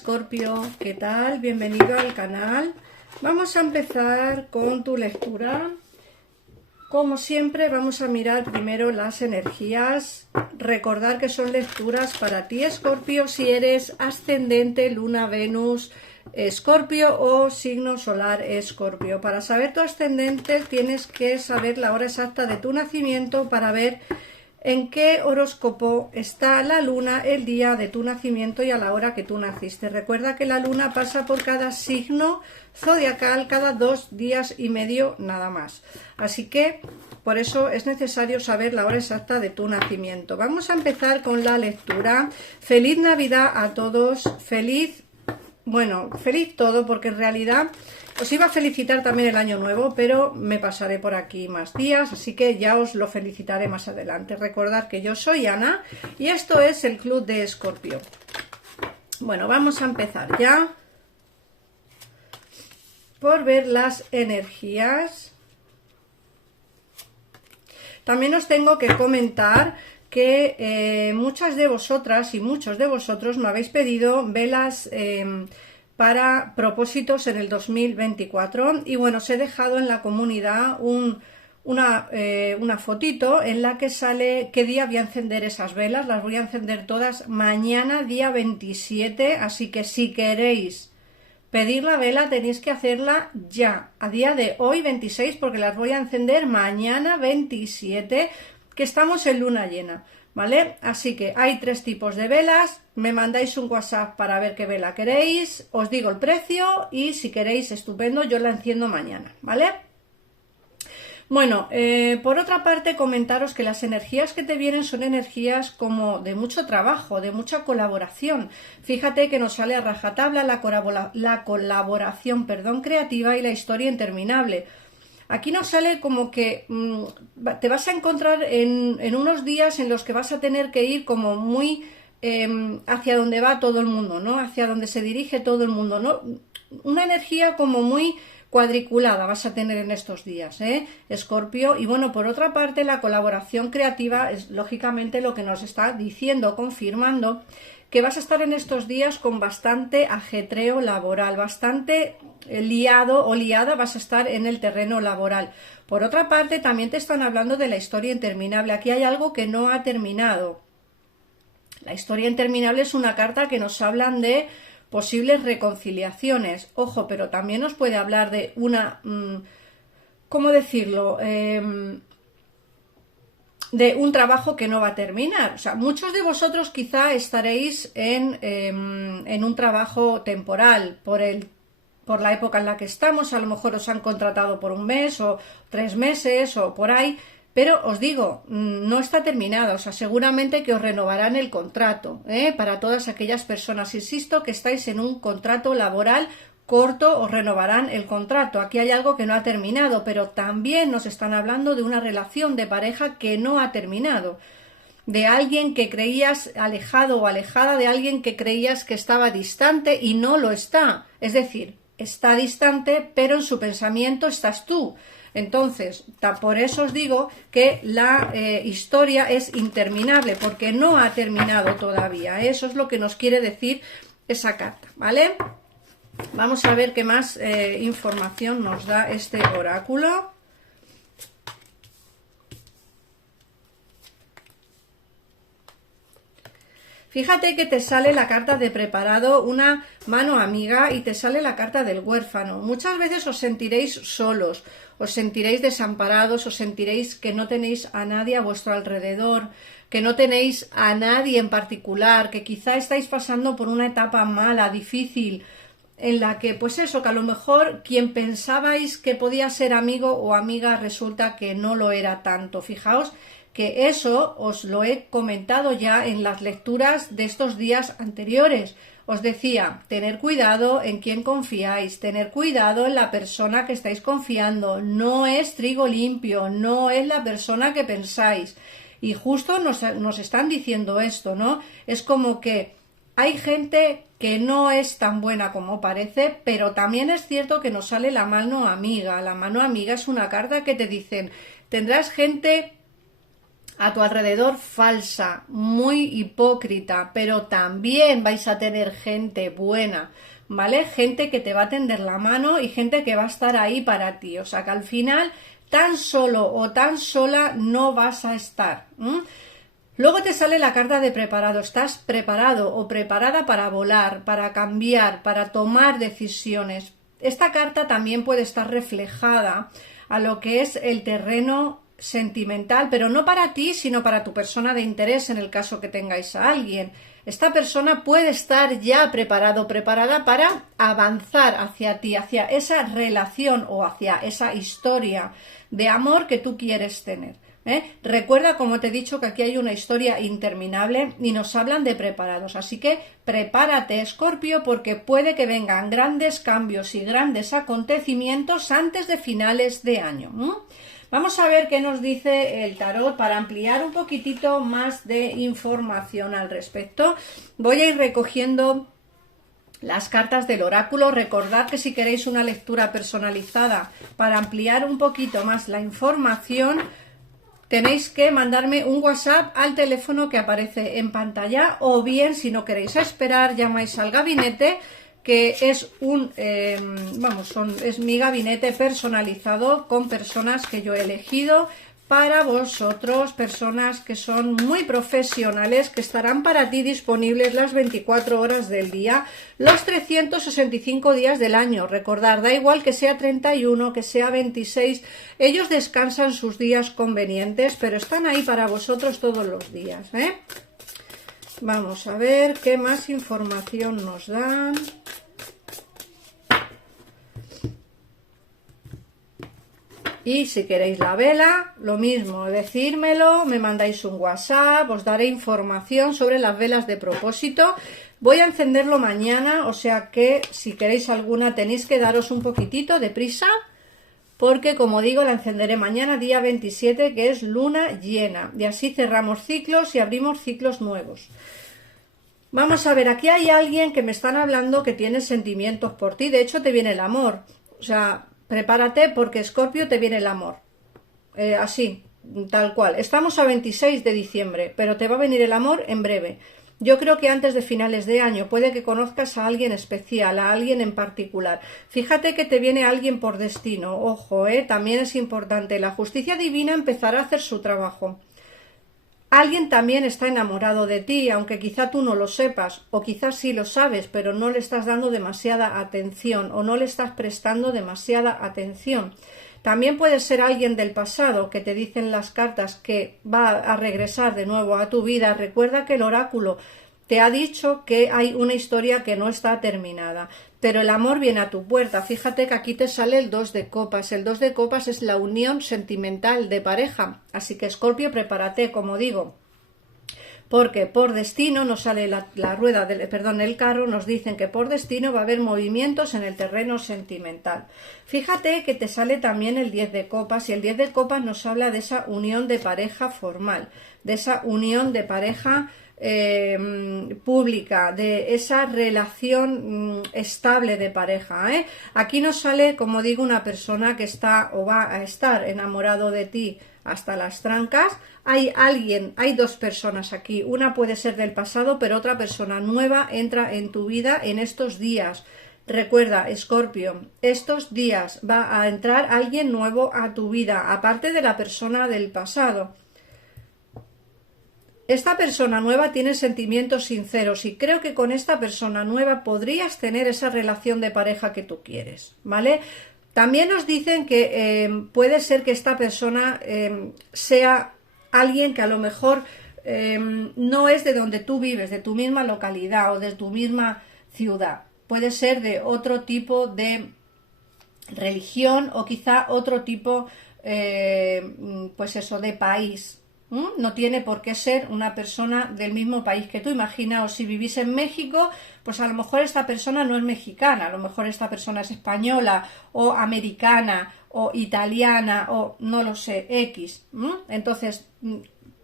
Escorpio, ¿qué tal? Bienvenido al canal. Vamos a empezar con tu lectura. Como siempre vamos a mirar primero las energías. Recordar que son lecturas para ti, Escorpio, si eres ascendente, luna, Venus, Escorpio o signo solar Escorpio. Para saber tu ascendente tienes que saber la hora exacta de tu nacimiento para ver en qué horóscopo está la luna el día de tu nacimiento y a la hora que tú naciste. Recuerda que la luna pasa por cada signo zodiacal cada 2 días y medio nada más. Así que por eso es necesario saber la hora exacta de tu nacimiento. Vamos a empezar con la lectura. Feliz Navidad a todos. Feliz todo, porque en realidad os iba a felicitar también el año nuevo, pero me pasaré por aquí más días, así que ya os lo felicitaré más adelante. Recordad que yo soy Ana y esto es el Club de Escorpio. Bueno, vamos a empezar ya por ver las energías. También os tengo que comentar que muchas de vosotras y muchos de vosotros me habéis pedido velas para propósitos en el 2024 y bueno, os he dejado en la comunidad una fotito en la que sale qué día voy a encender esas velas. Las voy a encender todas mañana, día 27, así que si queréis pedir la vela tenéis que hacerla ya, a día de hoy 26, porque las voy a encender mañana 27, que estamos en luna llena, ¿vale? Así que hay 3 tipos de velas. Me mandáis un WhatsApp para ver qué vela queréis, os digo el precio y si queréis, estupendo, yo la enciendo mañana, ¿vale? Bueno, por otra parte comentaros que las energías que te vienen son energías como de mucho trabajo, de mucha colaboración. Fíjate que nos sale a rajatabla la colaboración creativa y la historia interminable. Aquí nos sale como que te vas a encontrar en unos días en los que vas a tener que ir como muy hacia donde va todo el mundo, ¿no? Hacia donde se dirige todo el mundo, ¿no? Una energía como muy cuadriculada vas a tener en estos días, Escorpio. Y bueno, por otra parte, la colaboración creativa es lógicamente lo que nos está diciendo, confirmando que vas a estar en estos días con bastante ajetreo laboral, bastante liado o liada vas a estar en el terreno laboral. Por otra parte, también te están hablando de la historia interminable. Aquí hay algo que no ha terminado. La historia interminable es una carta que nos hablan de posibles reconciliaciones. Ojo, pero también nos puede hablar de una, ¿cómo decirlo? De un trabajo que no va a terminar. O sea, muchos de vosotros quizá estaréis en un trabajo temporal por la época en la que estamos. A lo mejor os han contratado por 1 mes o 3 meses o por ahí, pero os digo, no está terminado. O sea, seguramente que os renovarán el contrato, para todas aquellas personas, insisto, que estáis en un contrato laboral corto, os renovarán el contrato. Aquí hay algo que no ha terminado, pero también nos están hablando de una relación de pareja que no ha terminado, de alguien que creías alejado o alejada, de alguien que creías que estaba distante y no lo está. Es decir, está distante, pero en su pensamiento estás tú. Entonces, por eso os digo que la historia es interminable, porque no ha terminado todavía. Eso es lo que nos quiere decir esa carta, ¿vale? Vamos a ver qué más información nos da este oráculo. Fíjate que te sale la carta de preparado, una mano amiga, y te sale la carta del huérfano. Muchas veces os sentiréis solos, os sentiréis desamparados, os sentiréis que no tenéis a nadie a vuestro alrededor, que no tenéis a nadie en particular, que quizá estáis pasando por una etapa mala, difícil, en la que, pues eso, que a lo mejor quien pensabais que podía ser amigo o amiga resulta que no lo era tanto. Fijaos que eso os lo he comentado ya en las lecturas de estos días anteriores. Os decía, tener cuidado en quién confiáis, tener cuidado en la persona que estáis confiando. No es trigo limpio, no es la persona que pensáis. Y justo nos están diciendo esto, ¿no? Es como que hay gente que no es tan buena como parece, pero también es cierto que nos sale la mano amiga. La mano amiga es una carta que te dicen, tendrás gente a tu alrededor falsa, muy hipócrita, pero también vais a tener gente buena, ¿vale? Gente que te va a tender la mano y gente que va a estar ahí para ti. O sea que al final tan solo o tan sola no vas a estar. Luego te sale la carta de preparado. Estás preparado o preparada para volar, para cambiar, para tomar decisiones. Esta carta también puede estar reflejada a lo que es el terreno sentimental, pero no para ti, sino para tu persona de interés en el caso que tengáis a alguien. Esta persona puede estar ya preparado o preparada para avanzar hacia ti, hacia esa relación o hacia esa historia de amor que tú quieres tener. Recuerda, como te he dicho, que aquí hay una historia interminable y nos hablan de preparados, así que prepárate, Escorpio, porque puede que vengan grandes cambios y grandes acontecimientos antes de finales de año. Vamos a ver qué nos dice el tarot para ampliar un poquitito más de información al respecto. Voy a ir recogiendo las cartas del oráculo. Recordad que si queréis una lectura personalizada para ampliar un poquito más la información, tenéis que mandarme un WhatsApp al teléfono que aparece en pantalla, o bien, si no queréis esperar, llamáis al gabinete, que es es mi gabinete personalizado con personas que yo he elegido para vosotros, personas que son muy profesionales, que estarán para ti disponibles las 24 horas del día, los 365 días del año. Recordad, da igual que sea 31, que sea 26, ellos descansan sus días convenientes, pero están ahí para vosotros todos los días, Vamos a ver qué más información nos dan. Y si queréis la vela, lo mismo, decírmelo, me mandáis un WhatsApp, os daré información sobre las velas de propósito. Voy a encenderlo mañana, o sea que si queréis alguna tenéis que daros un poquitito de prisa, porque como digo, la encenderé mañana, día 27, que es luna llena, y así cerramos ciclos y abrimos ciclos nuevos. Vamos a ver, aquí hay alguien que me están hablando que tiene sentimientos por ti. De hecho te viene el amor, o sea, prepárate porque, Escorpio, te viene el amor, así, tal cual. Estamos a 26 de diciembre, pero te va a venir el amor en breve. Yo creo que antes de finales de año puede que conozcas a alguien especial, a alguien en particular. Fíjate que te viene alguien por destino, ojo, también es importante. La justicia divina empezará a hacer su trabajo. Alguien también está enamorado de ti, aunque quizá tú no lo sepas, o quizás sí lo sabes, pero no le estás dando demasiada atención o no le estás prestando demasiada atención. También puede ser alguien del pasado que te dicen las cartas que va a regresar de nuevo a tu vida. Recuerda que el oráculo te ha dicho que hay una historia que no está terminada, pero el amor viene a tu puerta. Fíjate que aquí te sale el 2 de copas. El 2 de copas es la unión sentimental de pareja. Así que, Escorpio, prepárate, como digo, porque por destino nos sale la rueda el carro, nos dicen que por destino va a haber movimientos en el terreno sentimental. Fíjate que te sale también el 10 de copas, y el 10 de copas nos habla de esa unión de pareja formal, de esa unión de pareja pública, de esa relación estable de pareja. Aquí nos sale, como digo, una persona que está o va a estar enamorado de ti hasta las trancas. Hay dos personas aquí, una puede ser del pasado, pero otra persona nueva entra en tu vida en estos días. Recuerda, Escorpio, estos días va a entrar alguien nuevo a tu vida, aparte de la persona del pasado. Esta persona nueva tiene sentimientos sinceros y creo que con esta persona nueva podrías tener esa relación de pareja que tú quieres, ¿vale? También nos dicen que puede ser que esta persona sea alguien que a lo mejor no es de donde tú vives, de tu misma localidad o de tu misma ciudad. Puede ser de otro tipo de religión o quizá otro tipo, de país. No tiene por qué ser una persona del mismo país que tú. Imaginaos, si vivís en México, pues a lo mejor esta persona no es mexicana, a lo mejor esta persona es española o americana o italiana o no lo sé, X. Entonces,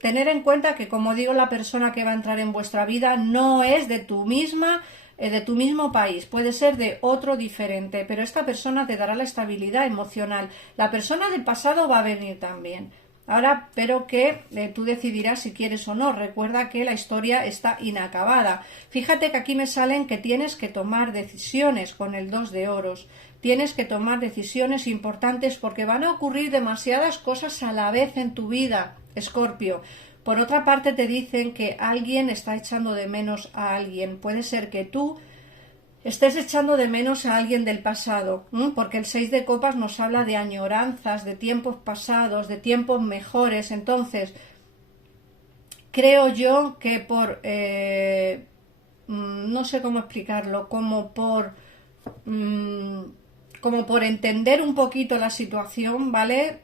tener en cuenta que, como digo, la persona que va a entrar en vuestra vida no es de tu mismo país, puede ser de otro diferente, pero esta persona te dará la estabilidad emocional. La persona del pasado va a venir también. Ahora, pero que tú decidirás si quieres o no. Recuerda que la historia está inacabada. Fíjate que aquí me salen que tienes que tomar decisiones con el 2 de oros. Tienes que tomar decisiones importantes porque van a ocurrir demasiadas cosas a la vez en tu vida, Escorpio. Por otra parte, te dicen que alguien está echando de menos a alguien. Puede ser que tú estés echando de menos a alguien del pasado, porque el 6 de copas nos habla de añoranzas, de tiempos pasados, de tiempos mejores. Entonces, creo yo que no sé cómo explicarlo, como por entender un poquito la situación, ¿vale?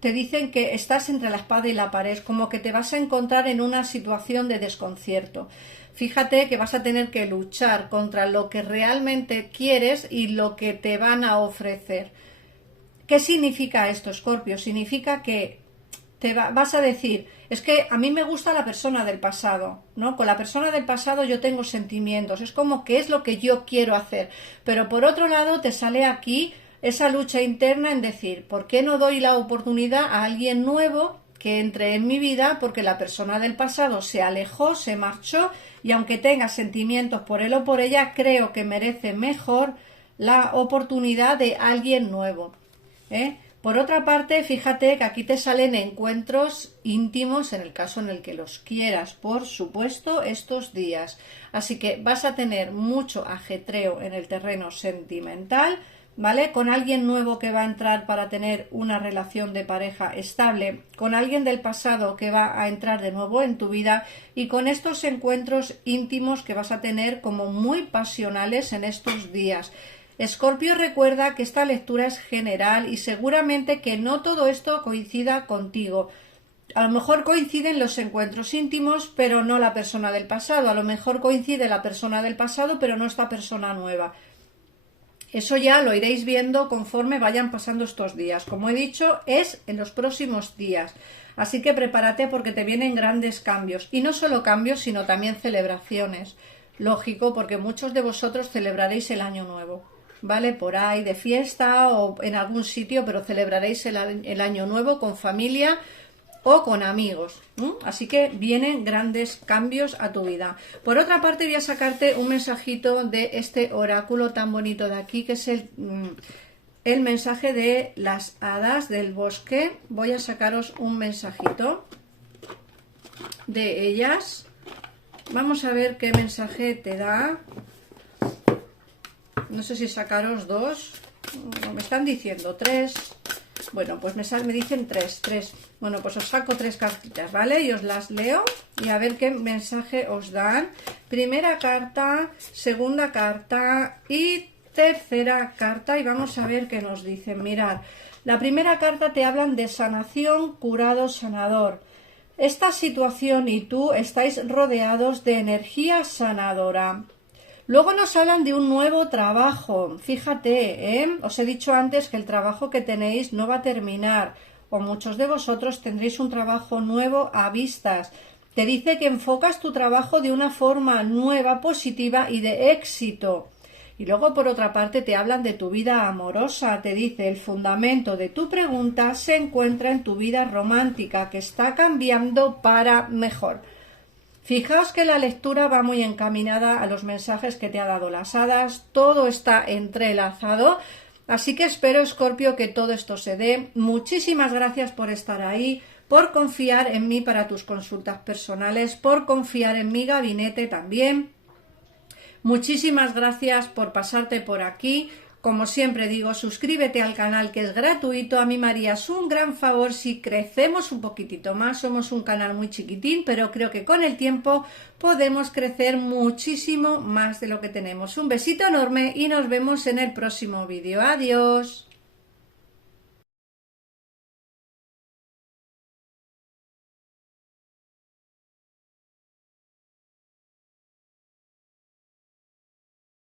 Te dicen que estás entre la espada y la pared, como que te vas a encontrar en una situación de desconcierto. Fíjate que vas a tener que luchar contra lo que realmente quieres y lo que te van a ofrecer. ¿Qué significa esto, Escorpio? Significa que vas a decir, es que a mí me gusta la persona del pasado, ¿no? Con la persona del pasado yo tengo sentimientos, es como que es lo que yo quiero hacer. Pero por otro lado te sale aquí esa lucha interna en decir, ¿por qué no doy la oportunidad a alguien nuevo que entre en mi vida? Porque la persona del pasado se alejó, se marchó, y aunque tenga sentimientos por él o por ella, creo que merece mejor la oportunidad de alguien nuevo, ¿eh? Por otra parte, fíjate que aquí te salen encuentros íntimos en el caso en el que los quieras, por supuesto, estos días. Así que vas a tener mucho ajetreo en el terreno sentimental, ¿vale? Con alguien nuevo que va a entrar para tener una relación de pareja estable, con alguien del pasado que va a entrar de nuevo en tu vida, y con estos encuentros íntimos que vas a tener como muy pasionales en estos días. Escorpio, recuerda que esta lectura es general y seguramente que no todo esto coincida contigo. A lo mejor coinciden los encuentros íntimos, pero no la persona del pasado. A lo mejor coincide la persona del pasado, pero no esta persona nueva. Eso ya lo iréis viendo conforme vayan pasando estos días. Como he dicho, es en los próximos días. Así que prepárate porque te vienen grandes cambios. Y no solo cambios, sino también celebraciones. Lógico, porque muchos de vosotros celebraréis el Año Nuevo, ¿vale? Por ahí de fiesta o en algún sitio, pero celebraréis el Año Nuevo con familia o con amigos, ¿no? Así que vienen grandes cambios a tu vida. Por otra parte, voy a sacarte un mensajito de este oráculo tan bonito de aquí, que es el mensaje de las hadas del bosque. Voy a sacaros un mensajito de ellas. Vamos a ver qué mensaje te da. No sé si sacaros dos, me están diciendo tres. Bueno, pues me dicen tres. Bueno, pues os saco tres cartitas, ¿vale? Y os las leo y a ver qué mensaje os dan. Primera carta, segunda carta y tercera carta. Y vamos a ver qué nos dicen. Mirad, la primera carta te hablan de sanación, curado, sanador. Esta situación y tú estáis rodeados de energía sanadora. Luego nos hablan de un nuevo trabajo. Fíjate, os he dicho antes que el trabajo que tenéis no va a terminar, o muchos de vosotros tendréis un trabajo nuevo a vistas. Te dice que enfocas tu trabajo de una forma nueva, positiva y de éxito. Y luego, por otra parte, te hablan de tu vida amorosa. Te dice, el fundamento de tu pregunta se encuentra en tu vida romántica, que está cambiando para mejor. Fijaos que la lectura va muy encaminada a los mensajes que te ha dado las hadas, todo está entrelazado, así que espero, Escorpio, que todo esto se dé. Muchísimas gracias por estar ahí, por confiar en mí para tus consultas personales, por confiar en mi gabinete también. Muchísimas gracias por pasarte por aquí. Como siempre digo, suscríbete al canal, que es gratuito. A mí me harías un gran favor si crecemos un poquitito más. Somos un canal muy chiquitín, pero creo que con el tiempo podemos crecer muchísimo más de lo que tenemos. Un besito enorme y nos vemos en el próximo vídeo. Adiós.